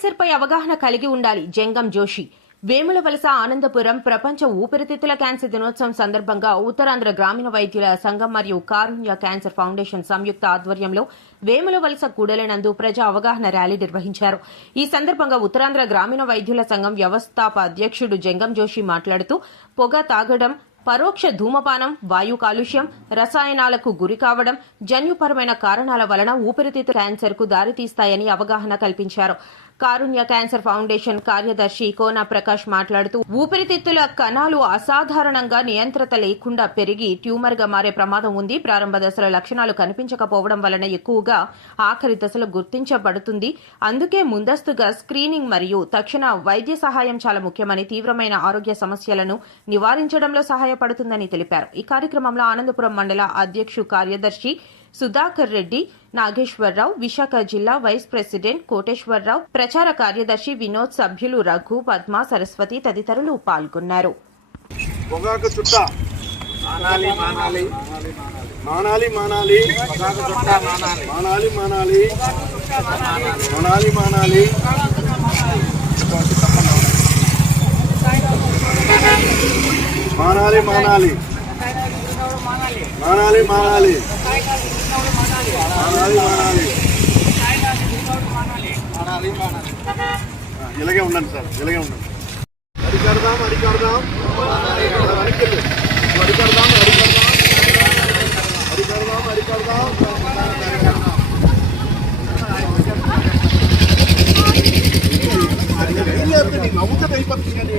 క్యాన్సర్పై అవగాహన కలిగి ఉండాలి. జంగం జోషి. వేములవలస ఆనందపురం ప్రపంచ ఊపిరితిత్తుల క్యాన్సర్ దినోత్సవం సందర్భంగా ఉత్తరాంధ్ర గ్రామీణ వైద్యుల సంఘం మరియు కారుణ్య క్యాన్సర్ ఫౌండేషన్ సంయుక్త ఆధ్వర్యంలో వేములవలస కూడలినందు ప్రజా అవగాహన ర్యాలీ నిర్వహించారు. ఈ సందర్భంగా ఉత్తరాంధ్ర గ్రామీణ వైద్యుల సంఘం వ్యవస్థాప అధ్యక్షుడు జంగం జోషి మాట్లాడుతూ పొగ తాగడం, పరోక్ష ధూమపానం, వాయు కాలుష్యం, రసాయనాలకు గురి కావడం జన్యుపరమైన కారణాల వలన ఊపిరితిత్తుల క్యాన్సర్కు దారితీస్తాయని అవగాహన కల్పించారు. కారుణ్య క్యాన్సర్ ఫౌండేషన్ కార్యదర్శి కోన ప్రకాష్ మాట్లాడుతూ ఊపిరితిత్తుల కణాలు అసాధారణంగా నియంత్రణ లేకుండా పెరిగి ట్యూమర్ గా మారే ప్రమాదం ఉంది. ప్రారంభ దశల లక్షణాలు కనిపించకపోవడం వలన ఎక్కువగా ఆఖరి దశలో గుర్తించబడుతుంది. అందుకే ముందస్తుగా స్క్రీనింగ్ మరియు తక్షణ వైద్య సహాయం చాలా ముఖ్యమని, తీవ్రమైన ఆరోగ్య సమస్యలను నివారించడంలో సహాయపడుతుందని తెలిపారు. ఈ కార్యక్రమంలో ఆనందపురం మండల అధ్యక్ష కార్యదర్శి సుధాకర్ రెడ్డి, నాగేశ్వరరావు, విశాఖ జిల్లా వైస్ ప్రెసిడెంట్ కోటేశ్వరరావు, ప్రచార కార్యదర్శి వినోద్, సభ్యులు రఘు, పద్మ, సరస్వతి తదితరులు పాల్గొన్నారు. ఇలాగే ఉండండి సార్, ఇలాగే ఉండండి. అరికడదాం అరికడదాం అరికడదాం అరికడదాం అరికడదాం నవ్వుతుంది అయిపోతుంది కానీ